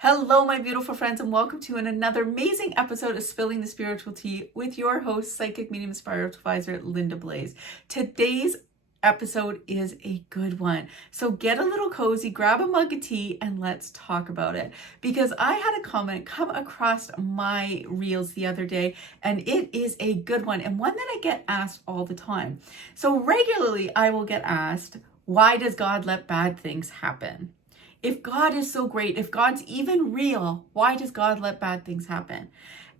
Hello, my beautiful friends, and welcome to another amazing episode of Spilling the Spiritual Tea with your host, Psychic Medium Spiritual Advisor, Linda Blaze. Today's episode is a good one. So get a little cozy, grab a mug of tea, and let's talk about it. Because I had a comment come across my reels the other day, and it is a good one, and one that I get asked all the time. So regularly, I will get asked, why does God let bad things happen? If God is so great, if God's even real, why does God let bad things happen?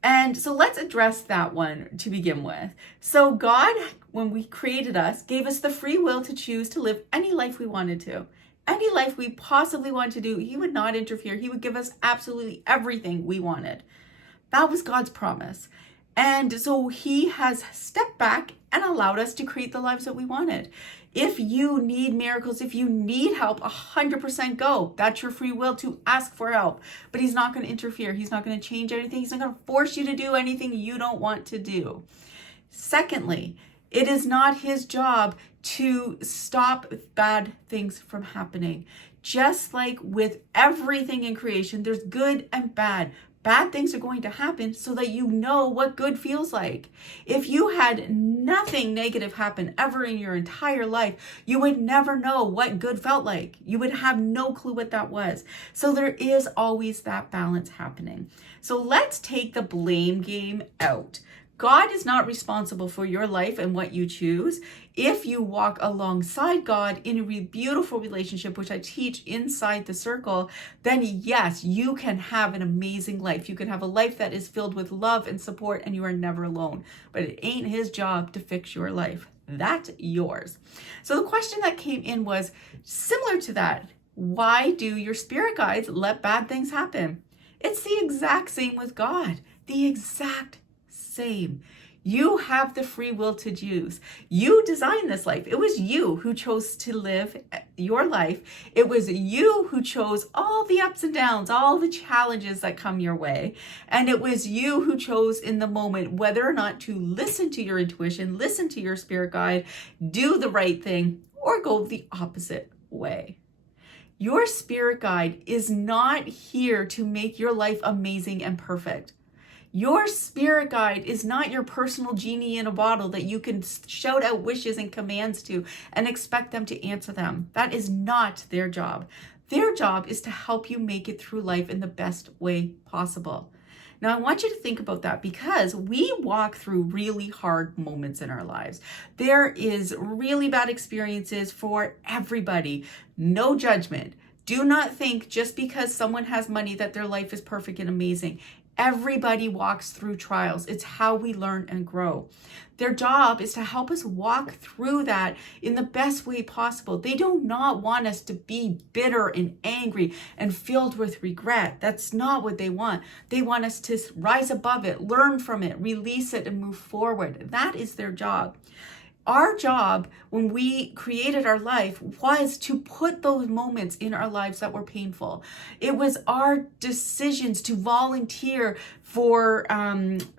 And so let's address that one to begin with. So God, when we created us, gave us the free will to choose to live any life we wanted to. Any life we possibly wanted to do, He would not interfere. He would give us absolutely everything we wanted. That was God's promise. And so He has stepped back and allowed us to create the lives that we wanted. If you need miracles, if you need help, 100% go. That's your free will to ask for help. But He's not going to interfere. He's not going to change anything. He's not going to force you to do anything you don't want to do. Secondly, it is not His job to stop bad things from happening. Just like with everything in creation, there's good and bad. Bad things are going to happen so that you know what good feels like. If you had nothing negative happen ever in your entire life, you would never know what good felt like. You would have no clue what that was. So there is always that balance happening. So let's take the blame game out. God is not responsible for your life and what you choose. If you walk alongside God in a beautiful relationship, which I teach inside the circle, then yes, you can have an amazing life. You can have a life that is filled with love and support, and you are never alone. But it ain't His job to fix your life. That's yours. So the question that came in was similar to that. Why do your spirit guides let bad things happen? It's the exact same with God. The exact same. You have the free will to choose. You designed this life. It was you who chose to live your life. It was you who chose all the ups and downs, all the challenges that come your way. And it was you who chose in the moment whether or not to listen to your intuition, listen to your spirit guide, do the right thing, or go the opposite way. Your spirit guide is not here to make your life amazing and perfect. Your spirit guide is not your personal genie in a bottle that you can shout out wishes and commands to and expect them to answer them. That is not their job. Their job is to help you make it through life in the best way possible. Now, I want you to think about that because we walk through really hard moments in our lives. There is really bad experiences for everybody. No judgment. Do not think just because someone has money that their life is perfect and amazing. Everybody walks through trials. It's how we learn and grow. Their job is to help us walk through that in the best way possible. They do not want us to be bitter and angry and filled with regret. That's not what they want. They want us to rise above it, learn from it, release it, and move forward. That is their job. Our job when we created our life was to put those moments in our lives that were painful. It was our decisions to volunteer for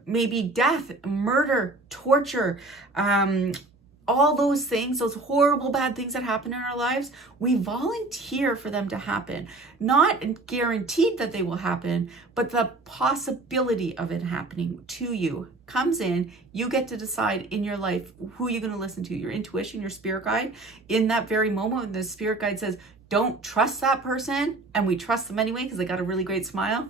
maybe death, murder, torture, all those things, those horrible bad things that happen in our lives. We volunteer for them to happen. Not guaranteed that they will happen, but the possibility of it happening to you comes in. You get to decide in your life who you're going to listen to, your intuition, your spirit guide. In that very moment when the spirit guide says, don't trust that person, and we trust them anyway because they got a really great smile.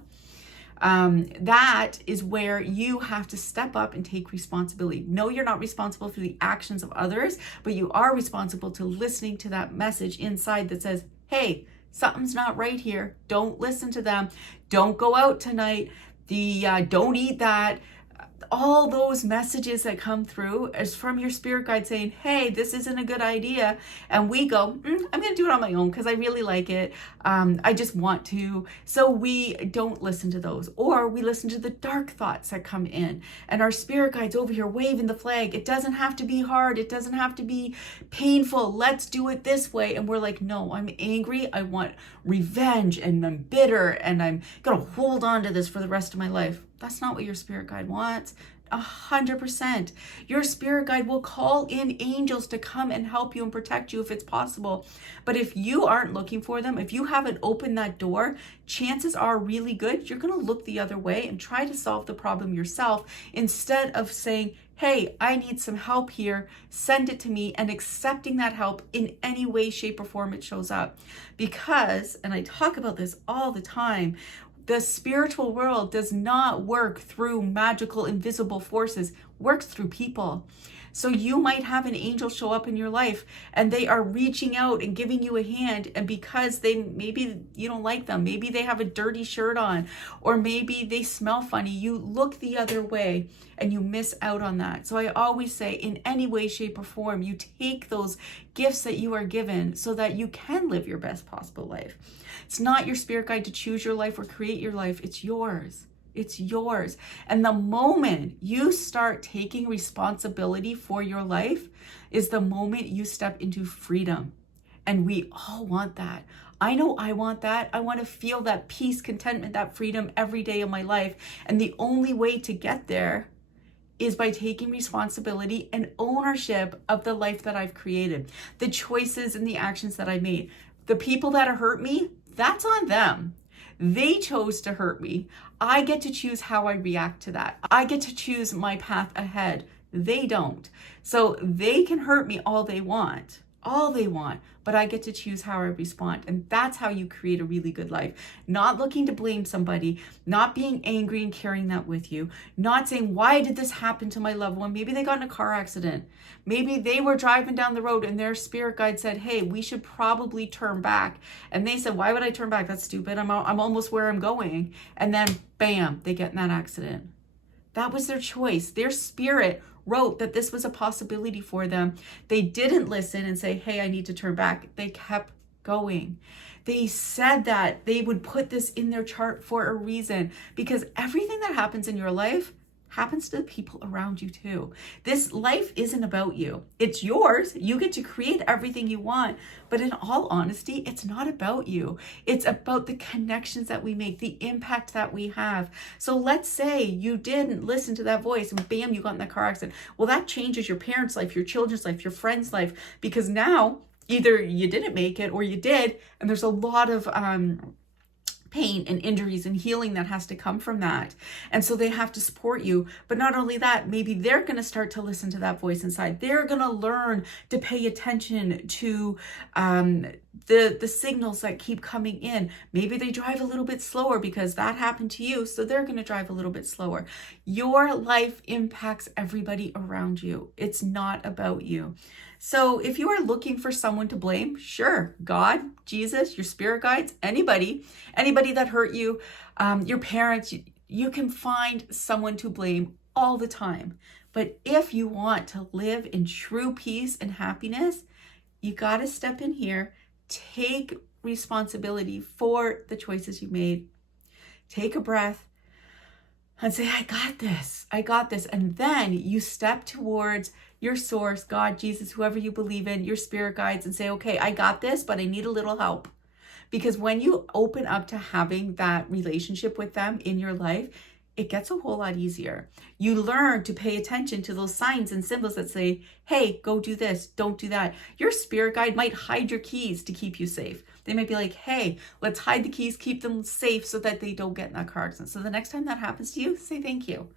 That is where you have to step up and take responsibility. No, you're not responsible for the actions of others, but you are responsible to listening to that message inside that says, hey, something's not right here. Don't listen to them. Don't go out tonight. Don't eat that. All those messages that come through is from your spirit guide saying, hey, this isn't a good idea. And we go, I'm going to do it on my own because I really like it. I just want to. So we don't listen to those. Or we listen to the dark thoughts that come in. And our spirit guide's over here waving the flag. It doesn't have to be hard. It doesn't have to be painful. Let's do it this way. And we're like, no, I'm angry. I want revenge and I'm bitter and I'm going to hold on to this for the rest of my life. That's not what your spirit guide wants. 100%. Your spirit guide will call in angels to come and help you and protect you if it's possible. But if you aren't looking for them, if you haven't opened that door, chances are really good you're going to look the other way and try to solve the problem yourself instead of saying, hey, I need some help here, send it to me, and accepting that help in any way, shape, or form it shows up. Because, and I talk about this all the time, the spiritual world does not work through magical, invisible forces, works through people. So you might have an angel show up in your life and they are reaching out and giving you a hand. And because maybe you don't like them, maybe they have a dirty shirt on, or maybe they smell funny, you look the other way and you miss out on that. So I always say, in any way, shape, or form, you take those gifts that you are given so that you can live your best possible life. It's not your spirit guide to choose your life or create your life. It's yours. It's yours. And the moment you start taking responsibility for your life is the moment you step into freedom. And we all want that. I know I want that. I want to feel that peace, contentment, that freedom every day of my life. And the only way to get there is by taking responsibility and ownership of the life that I've created, the choices and the actions that I made. The people that hurt me, that's on them. They chose to hurt me. I get to choose how I react to that. I get to choose my path ahead. They don't. So they can hurt me all they want, but I get to choose how I respond. And that's how you create a really good life. Not looking to blame somebody, not being angry and carrying that with you, not saying, why did this happen to my loved one? Maybe they got in a car accident. Maybe they were driving down the road and their spirit guide said, hey, we should probably turn back. And they said, why would I turn back? That's stupid. I'm almost where I'm going. And then bam, they get in that accident. That was their choice. Their spirit wrote that this was a possibility for them. They didn't listen and say, hey, I need to turn back. They kept going. They said that they would put this in their chart for a reason, because everything that happens in your life happens to the people around you too. This life isn't about you. It's yours. You get to create everything you want. But in all honesty, it's not about you. It's about the connections that we make, the impact that we have. So let's say you didn't listen to that voice and bam, you got in that car accident. Well, that changes your parents' life, your children's life, your friend's life, because now either you didn't make it or you did. And there's a lot of pain and injuries and healing that has to come from that. And so they have to support you. But not only that, maybe they're going to start to listen to that voice inside. They're going to learn to pay attention to the signals that keep coming in. Maybe they drive a little bit slower because that happened to you. So they're going to drive a little bit slower. Your life impacts everybody around you. It's not about you. So if you are looking for someone to blame, sure, God, Jesus, your spirit guides, anybody that hurt you, your parents, you can find someone to blame all the time. But if you want to live in true peace and happiness, you got to step in here, take responsibility for the choices you made, take a breath, and say, I got this. And then you step towards your source, God, Jesus, whoever you believe in, your spirit guides, and say, okay, I got this, but I need a little help. Because when you open up to having that relationship with them in your life, it gets a whole lot easier. You learn to pay attention to those signs and symbols that say, hey, go do this, don't do that. Your spirit guide might hide your keys to keep you safe. They might be like, hey, let's hide the keys, keep them safe so that they don't get in that car accident. So the next time that happens to you, say thank you.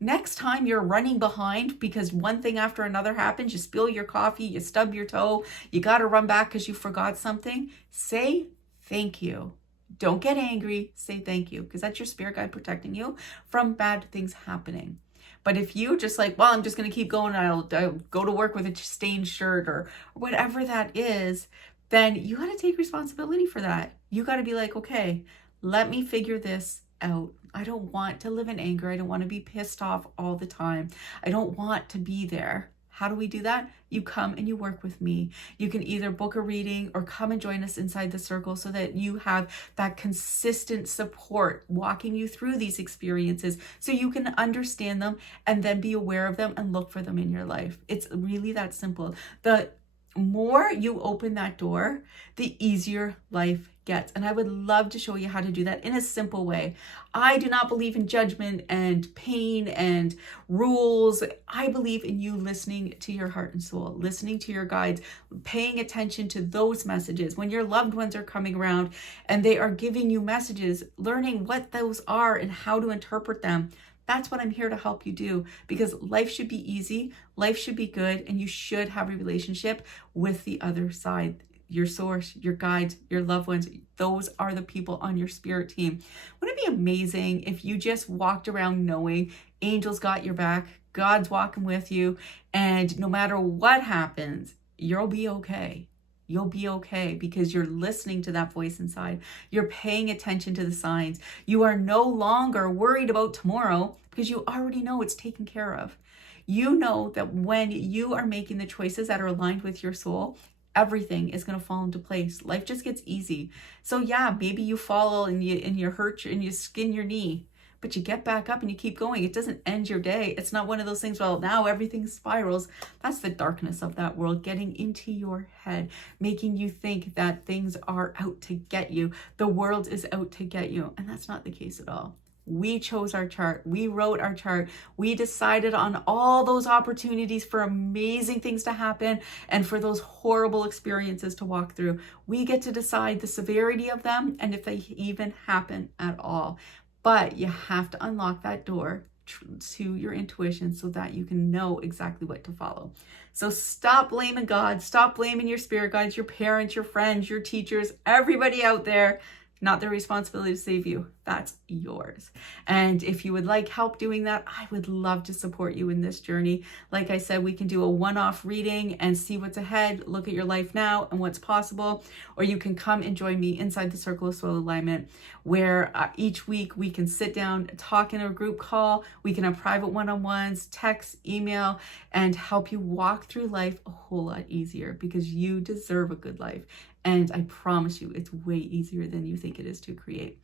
Next time you're running behind because one thing after another happens, you spill your coffee, you stub your toe, you got to run back because you forgot something, say thank you. Don't get angry, say thank you, because that's your spirit guide protecting you from bad things happening. But if you just like, well, I'm just going to keep going, I'll go to work with a stained shirt or whatever that is, then you got to take responsibility for that. You got to be like, okay, let me figure this out. I don't want to live in anger. I don't want to be pissed off all the time. I don't want to be there. How do we do that? You come and you work with me. You can either book a reading or come and join us inside the circle so that you have that consistent support walking you through these experiences so you can understand them and then be aware of them and look for them in your life. It's really that simple. The more you open that door, the easier life gets. And I would love to show you how to do that in a simple way. I do not believe in judgment and pain and rules. I believe in you listening to your heart and soul, listening to your guides, paying attention to those messages. When your loved ones are coming around and they are giving you messages, learning what those are and how to interpret them. That's what I'm here to help you do, because life should be easy, life should be good, and you should have a relationship with the other side, your source, your guides, your loved ones. Those are the people on your spirit team. Wouldn't it be amazing if you just walked around knowing angels got your back, God's walking with you, and no matter what happens, you'll be okay. You'll be okay because you're listening to that voice inside. You're paying attention to the signs. You are no longer worried about tomorrow because you already know it's taken care of. You know that when you are making the choices that are aligned with your soul, everything is going to fall into place. Life just gets easy. So yeah, maybe you fall and you hurt and you skin your knee, but you get back up and you keep going. It doesn't end your day. It's not one of those things, well, now everything spirals. That's the darkness of that world, getting into your head, making you think that things are out to get you. The world is out to get you. And that's not the case at all. We chose our chart. We wrote our chart. We decided on all those opportunities for amazing things to happen and for those horrible experiences to walk through. We get to decide the severity of them and if they even happen at all. But you have to unlock that door to your intuition so that you can know exactly what to follow. So stop blaming God. Stop blaming your spirit guides, your parents, your friends, your teachers, everybody out there. Not their responsibility to save you. That's yours. And if you would like help doing that, I would love to support you in this journey. Like I said, we can do a one-off reading and see what's ahead, look at your life now and what's possible, or you can come and join me inside the Circle of Soul Alignment, where each week we can sit down, talk in a group call, we can have private one-on-ones, text, email, and help you walk through life a whole lot easier because you deserve a good life. And I promise you, it's way easier than you think it is to create.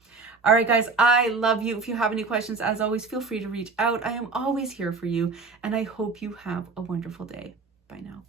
All right, guys, I love you. If you have any questions, as always, feel free to reach out. I am always here for you, and I hope you have a wonderful day. Bye now.